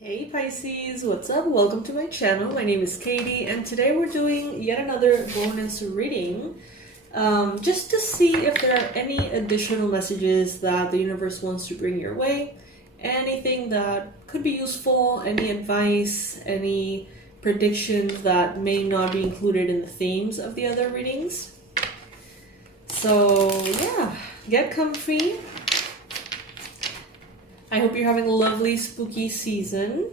Hey Pisces, what's up? Welcome to my channel. My name is Katie and today we're doing yet another bonus reading just to see if there are any additional messages that the universe wants to bring your way, anything that could be useful, any advice, any predictions that may not be included in the themes of the other readings. So yeah, get comfy. I hope you're having a lovely spooky season.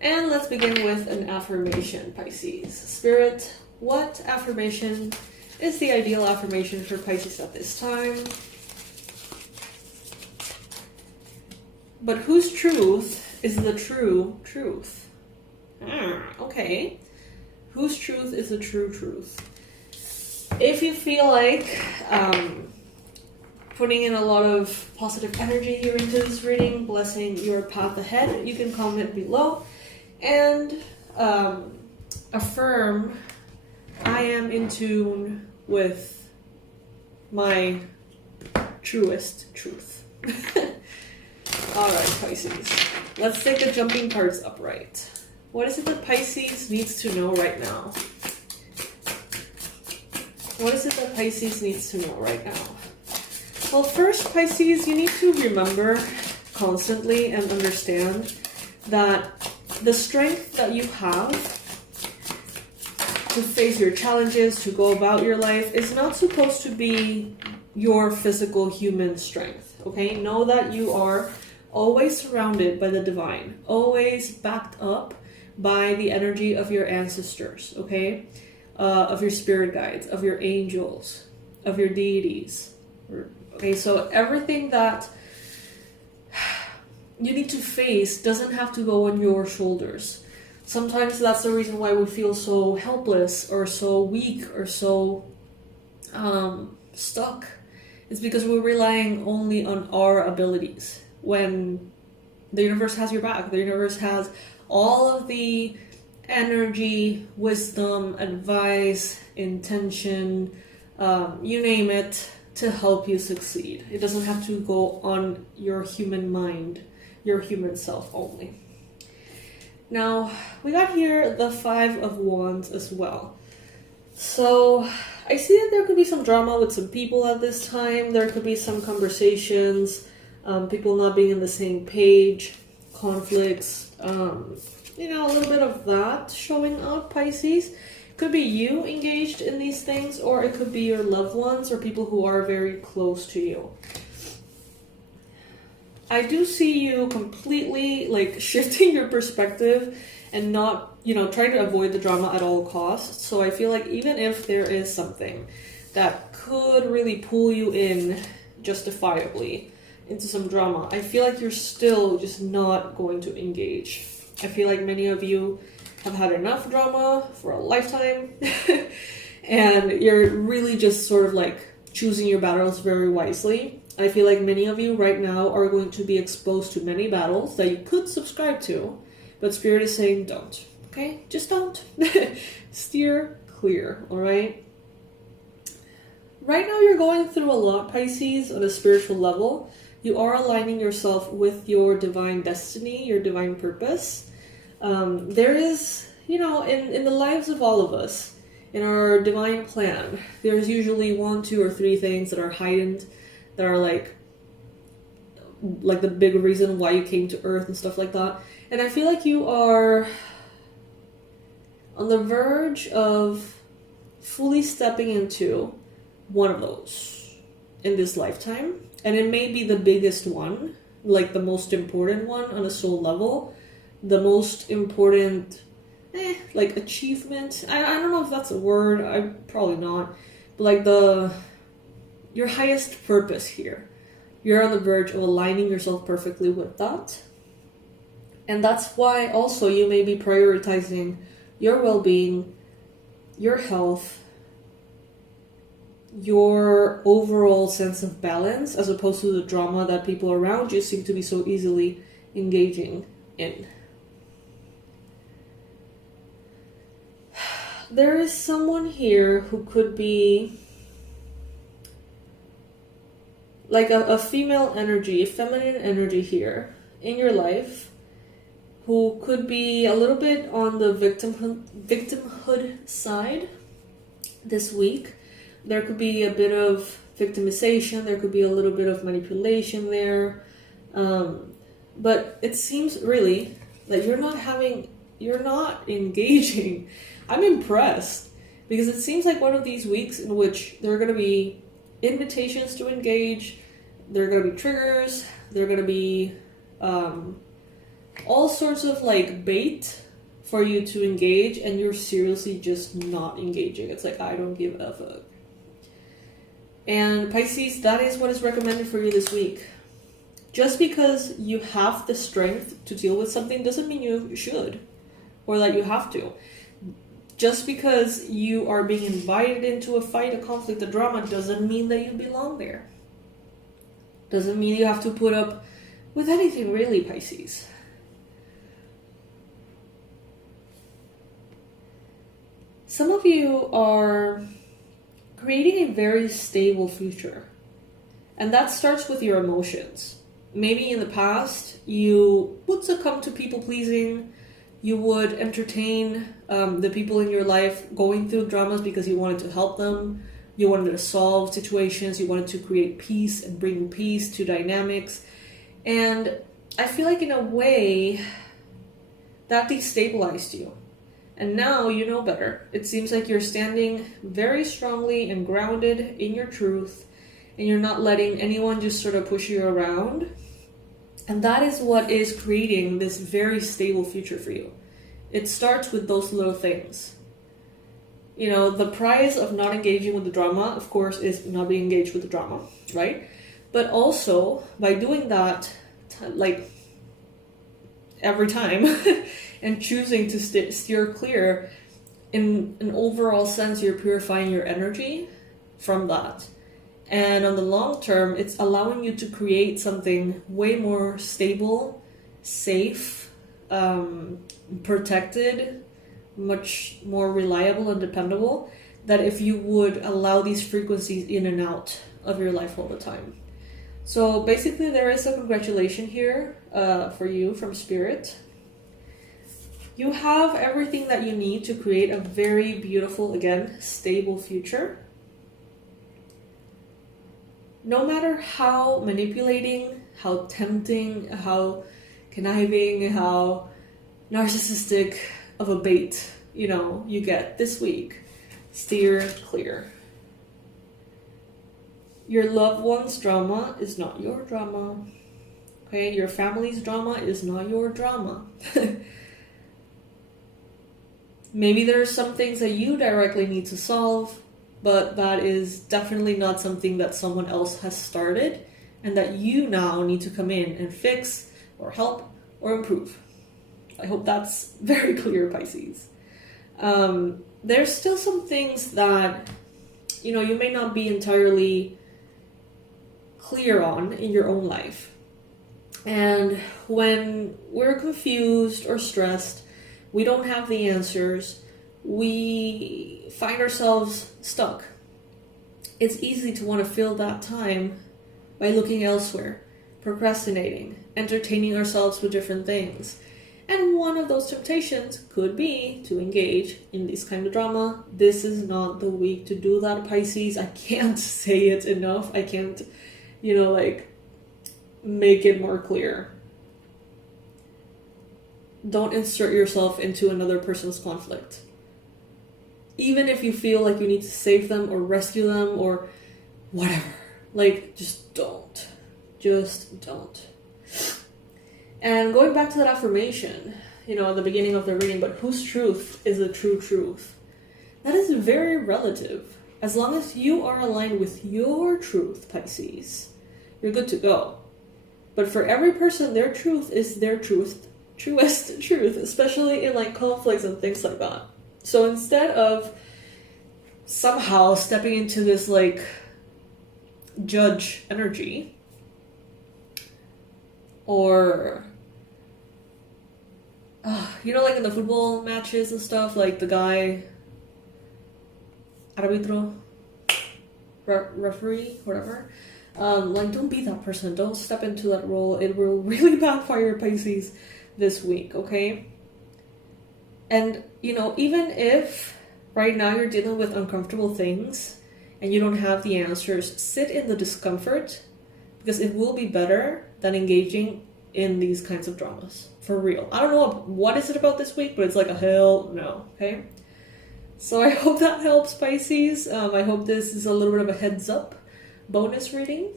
And let's begin with an affirmation, Pisces. Spirit, what affirmation is the ideal affirmation for Pisces at this time? But whose truth is the true truth? Okay. Whose truth is the true truth? If you feel like putting in a lot of positive energy here into this reading, blessing your path ahead, you can comment below and affirm, I am in tune with my truest truth. Alright, Pisces. Let's take the jumping cards upright. What is it that Pisces needs to know right now? What is it that Pisces needs to know right now? Well, first, Pisces, you need to remember constantly and understand that the strength that you have to face your challenges, to go about your life, is not supposed to be your physical human strength, okay? Know that you are always surrounded by the divine, always backed up by the energy of your ancestors, okay? Of your spirit guides, of your angels, of your deities. Okay, so everything that you need to face doesn't have to go on your shoulders. Sometimes that's the reason why we feel so helpless or so weak or so stuck. It's because we're relying only on our abilities when the universe has your back. The universe has all of the energy, wisdom, advice, intention, you name it, to help you succeed. It doesn't have to go on your human mind, your human self only. Now, we got here the Five of Wands as well. So, I see that there could be some drama with some people at this time. There could be some conversations, people not being on the same page, conflicts, you know, a little bit of that showing up, Pisces. Could be you engaged in these things, or it could be your loved ones or people who are very close to you. I do see you completely like shifting your perspective and not, you know, trying to avoid the drama at all costs. So I feel like even if there is something that could really pull you in justifiably into some drama, I feel like you're still just not going to engage. I feel like many of you have had enough drama for a lifetime and you're really just sort of like choosing your battles very wisely. I feel like many of you right now are going to be exposed to many battles that you could subscribe to, but Spirit is saying don't, okay? Just don't. Steer clear, all right? Right now you're going through a lot, Pisces, on a spiritual level. You are aligning yourself with your divine destiny, your divine purpose. There is, you know, in the lives of all of us, in our divine plan, there's usually 1, 2, or 3 things that are heightened, that are like the big reason why you came to Earth and stuff like that. And I feel like you are on the verge of fully stepping into one of those in this lifetime. And it may be the biggest one, like the most important one on a soul level. The most important, like achievement. I don't know if that's a word. Probably not. But like your highest purpose here. You're on the verge of aligning yourself perfectly with that. And that's why also you may be prioritizing your well-being, your health, your overall sense of balance, as opposed to the drama that people around you seem to be so easily engaging in. There is someone here who could be like a female energy, feminine energy here in your life, who could be a little bit on the victimhood side this week. There could be a bit of victimization, there could be a little bit of manipulation there. But it seems really that you're not engaging. I'm impressed because it seems like one of these weeks in which there are going to be invitations to engage, there are going to be triggers, there are going to be all sorts of like bait for you to engage, and you're seriously just not engaging. It's like, I don't give a fuck. And Pisces, that is what is recommended for you this week. Just because you have the strength to deal with something doesn't mean you should, or that you have to. Just because you are being invited into a fight, a conflict, a drama, doesn't mean that you belong there. Doesn't mean you have to put up with anything, really, Pisces. Some of you are creating a very stable future, and that starts with your emotions. Maybe in the past, you would succumb to people-pleasing, you would entertain the people in your life going through dramas because you wanted to help them, you wanted to solve situations, you wanted to create peace and bring peace to dynamics. And I feel like in a way, that destabilized you. And now you know better. It seems like you're standing very strongly and grounded in your truth, and you're not letting anyone just sort of push you around. And that is what is creating this very stable future for you. It starts with those little things. You know, the prize of not engaging with the drama, of course, is not being engaged with the drama, right? But also, by doing that, like, every time, and choosing to steer clear, in an overall sense, you're purifying your energy from that. And on the long term, it's allowing you to create something way more stable, safe, protected, much more reliable and dependable, that if you would allow these frequencies in and out of your life all the time. So basically, there is a congratulation here for you from Spirit. You have everything that you need to create a very beautiful, again, stable future. No matter how manipulating, how tempting, how conniving, how narcissistic of a bait, you get this week, steer clear. Your loved one's drama is not your drama. Okay? Your family's drama is not your drama. Maybe there are some things that you directly need to solve, but that is definitely not something that someone else has started and that you now need to come in and fix or help or improve. I hope that's very clear, Pisces. There's still some things that, you may not be entirely clear on in your own life. And when we're confused or stressed, we don't have the answers, we find ourselves stuck. It's easy to want to fill that time by looking elsewhere, procrastinating, entertaining ourselves with different things. And one of those temptations could be to engage in this kind of drama. This is not the week to do that, Pisces. I can't say it enough. I can't, make it more clear. Don't insert yourself into another person's conflict. Even if you feel like you need to save them or rescue them or whatever. Just don't. Just don't. And going back to that affirmation, at the beginning of the reading, but whose truth is the true truth? That is very relative. As long as you are aligned with your truth, Pisces, you're good to go. But for every person, their truth is their truest truth, especially in conflicts and things like that. So instead of somehow stepping into this judge energy, or in the football matches and stuff, the guy, arbitro, referee, whatever, Like, don't be that person. Don't step into that role. It will really backfire, Pisces, this week, okay? And, you know, even if right now you're dealing with uncomfortable things and you don't have the answers, sit in the discomfort, because it will be better than engaging in these kinds of dramas. For real. I don't know what is it about this week, but it's like a hell no, okay? So I hope that helps, Pisces. I hope this is a little bit of a heads up bonus reading.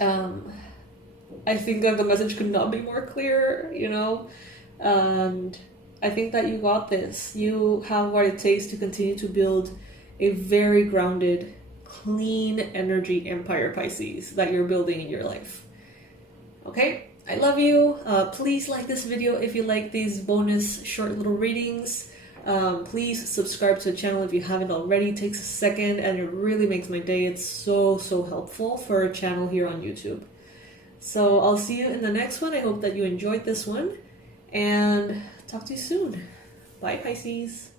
I think that the message could not be more clear, you know, and I think that you got this. You have what it takes to continue to build a very grounded, clean energy empire, Pisces, that you're building in your life. Okay? I love you. Please like this video if you like these bonus short little readings. Please subscribe to the channel if you haven't already. It takes a second and it really makes my day. It's so helpful for a channel here on YouTube. So I'll see you in the next one. I hope that you enjoyed this one and talk to you soon. Bye, Pisces.